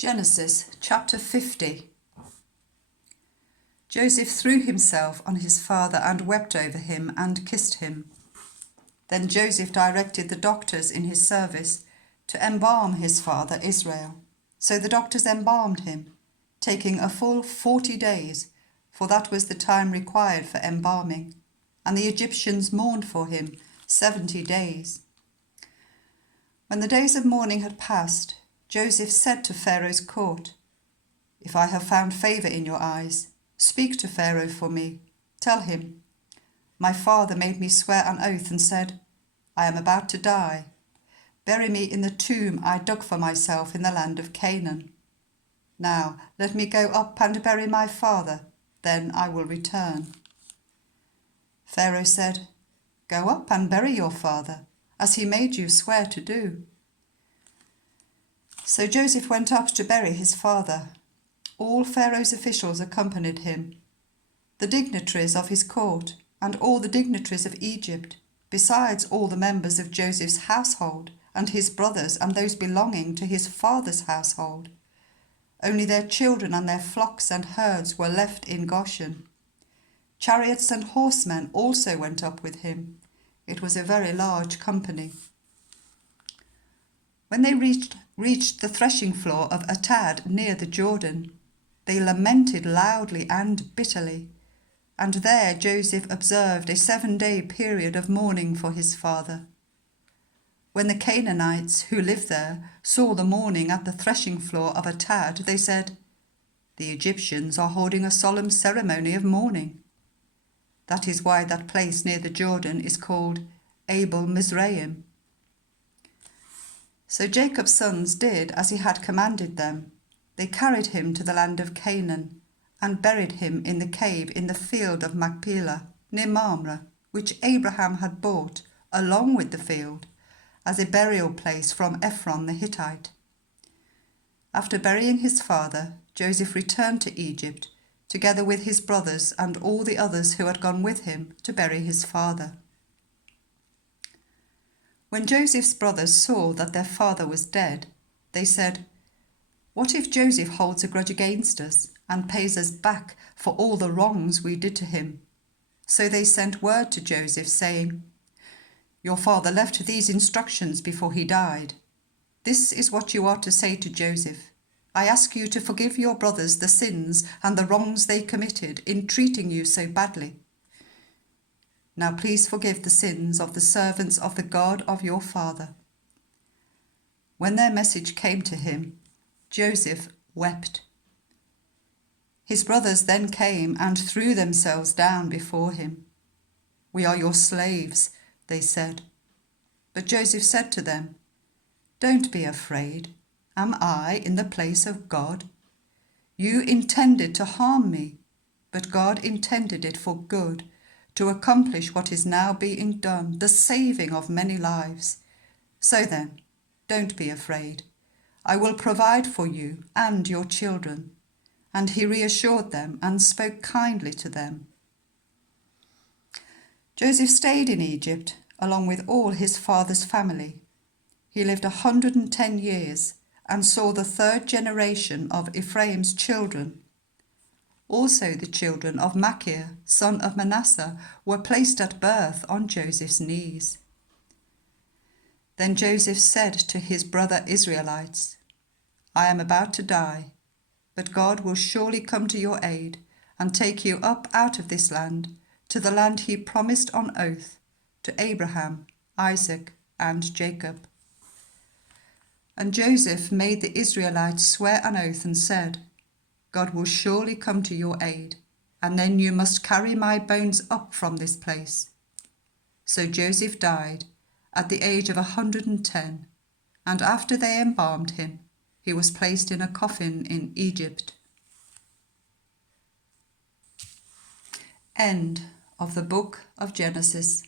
Genesis chapter 50. Joseph threw himself on his father and wept over him and kissed him. Then Joseph directed the doctors in his service to embalm his father Israel. So the doctors embalmed him, taking a full 40 days, for that was the time required for embalming, and the Egyptians mourned for him 70 days. When the days of mourning had passed, Joseph said to Pharaoh's court, "If I have found favour in your eyes, speak to Pharaoh for me. Tell him, my father made me swear an oath and said, I am about to die. Bury me in the tomb I dug for myself in the land of Canaan. Now let me go up and bury my father, then I will return." Pharaoh said, "Go up and bury your father, as he made you swear to do." So Joseph went up to bury his father. All Pharaoh's officials accompanied him, the dignitaries of his court and all the dignitaries of Egypt, besides all the members of Joseph's household and his brothers and those belonging to his father's household. Only their children and their flocks and herds were left in Goshen. Chariots and horsemen also went up with him. It was a very large company. When they reached the threshing floor of Atad near the Jordan, they lamented loudly and bitterly, and there Joseph observed a 7-day period of mourning for his father. When the Canaanites who lived there saw the mourning at the threshing floor of Atad, they said, "The Egyptians are holding a solemn ceremony of mourning." That is why that place near the Jordan is called Abel Mizraim. So Jacob's sons did as he had commanded them. They carried him to the land of Canaan and buried him in the cave in the field of Machpelah near Mamre, which Abraham had bought along with the field as a burial place from Ephron the Hittite. After burying his father, Joseph returned to Egypt together with his brothers and all the others who had gone with him to bury his father. When Joseph's brothers saw that their father was dead, they said, "What if Joseph holds a grudge against us and pays us back for all the wrongs we did to him?" So they sent word to Joseph, saying, "Your father left these instructions before he died. This is what you are to say to Joseph. I ask you to forgive your brothers the sins and the wrongs they committed in treating you so badly. Now please forgive the sins of the servants of the God of your father." When their message came to him, Joseph wept. His brothers then came and threw themselves down before him. "We are your slaves," they said. But Joseph said to them, "Don't be afraid. Am I in the place of God? You intended to harm me, but God intended it for good, to accomplish what is now being done, the saving of many lives. So then, don't be afraid. I will provide for you and your children." And he reassured them and spoke kindly to them. Joseph stayed in Egypt along with all his father's family. He lived 110 years and saw the 3rd generation of Ephraim's children. Also the children of Machir, son of Manasseh, were placed at birth on Joseph's knees. Then Joseph said to his brother Israelites, "I am about to die, but God will surely come to your aid and take you up out of this land to the land he promised on oath to Abraham, Isaac, and Jacob." And Joseph made the Israelites swear an oath and said, "God will surely come to your aid, and then you must carry my bones up from this place." So Joseph died at the age of 110, and after they embalmed him, he was placed in a coffin in Egypt. End of the book of Genesis.